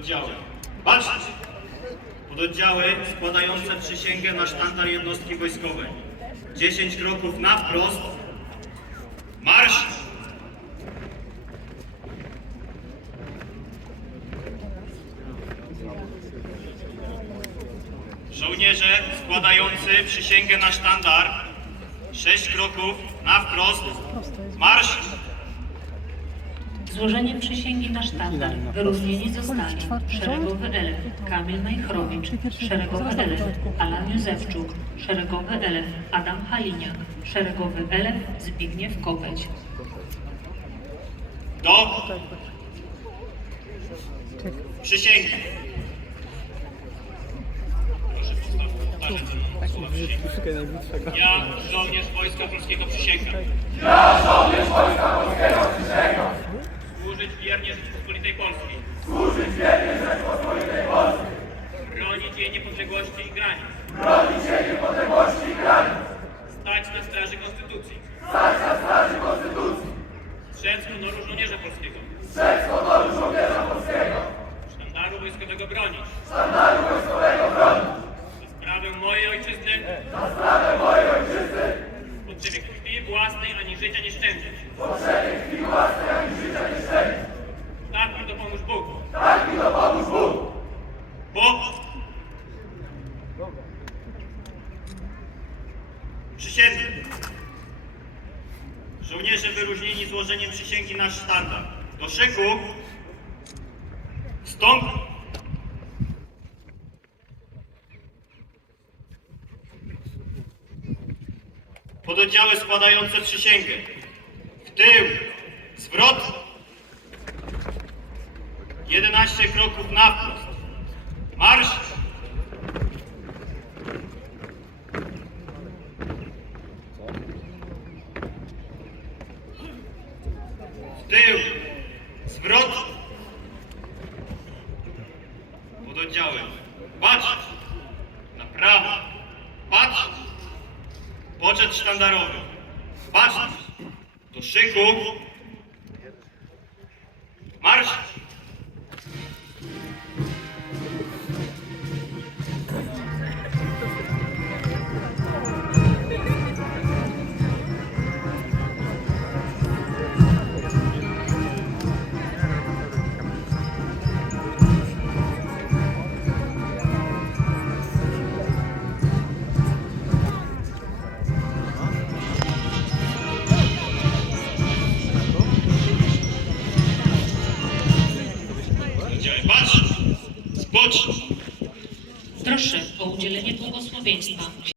Pododdziały. Patrzcie! Pododdziały składające przysięgę na sztandar jednostki wojskowej. 10 kroków na wprost. Marsz! Żołnierze składający przysięgę na sztandar. 6 kroków na wprost. Marsz! Złożeniem przysięgi na sztandar wyróżnieni zostali szeregowy elef Kamil Majchrowicz, szeregowy elef Alan Józefczuk, szeregowy elef Adam Haliniak, szeregowy elef Zbigniew Kopeć. Do przysięgi. Proszę. Ja, żołnierz Wojska Polskiego przysięgam. Ja, żołnierz Wojska Polskiego przysięgam. Służyć wiernie Rzeczypospolitej Polskiej. Służyć wiernie Rzeczypospolitej Polskiej. Bronić jej niepodległości i granic. Bronić jej niepodległości i granic. Stać na straży Konstytucji. Stać na straży Konstytucji. Strzec honoru żołnierza polskiego. Strzec honoru żołnierza polskiego. Sztandaru wojskowego bronić. Sztandaru wojskowego bronić. Życia nie szczędzić. Tak mi dopomóż Bóg. Tak mi dopomóż Bóg. Żołnierze wyróżnieni złożeniem przysięgi na sztandar. Do szyku. Wstąp. Pododdziały składające przysięgę. W tył. Zwrot. 11 kroków na wprost. Marsz. W tył. Zwrot. Pododdziały. Patrz. Na prawo. Patrz. Poczet sztandarowy. Patrz. Do szyku. Pododdziały. Patrz. Spocznij. Proszę o udzielenie błogosławieństwa